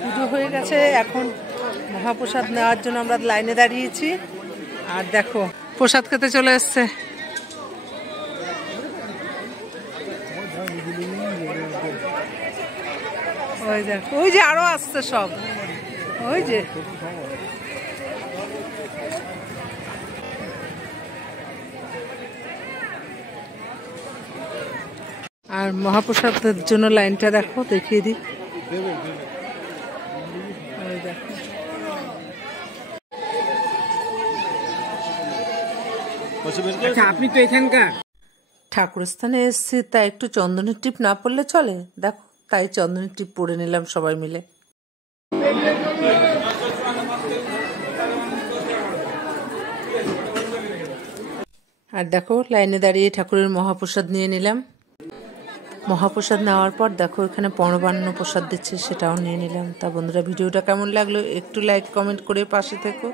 পুজো হয়ে গেছে, এখন মহাপ্রসাদ নেওয়ার জন্য আমরা লাইনে দাঁড়িয়েছি। আর দেখো প্রসাদ খেতে চলে এসছে। ওই দেখো, ওই যে আরো আসছে সব, ওই যে আর মহাপ্রসাদের জন্য লাইনটা দেখো, দেখিয়ে দিই। ওই দেখো, আপনি তো এখানকার ঠাকুর স্থানে এসেছি, তাই একটু চন্দনের টিপ না পড়লে চলে। দেখো, তাই চন্দনের টিপ পরে নিলাম সবাই মিলে। আর দেখো লাইনে দাঁড়িয়ে ঠাকুরের মহাপ্রসাদ নিয়ে নিলাম। মহাপ্রসাদ নেওয়ার পর দেখো এখানে পরমান্ন প্রসাদ দিচ্ছে, সেটাও নিয়ে নিলাম। তা বন্ধুরা, ভিডিওটা কেমন লাগলো একটু লাইক কমেন্ট করে পাশে থেকো।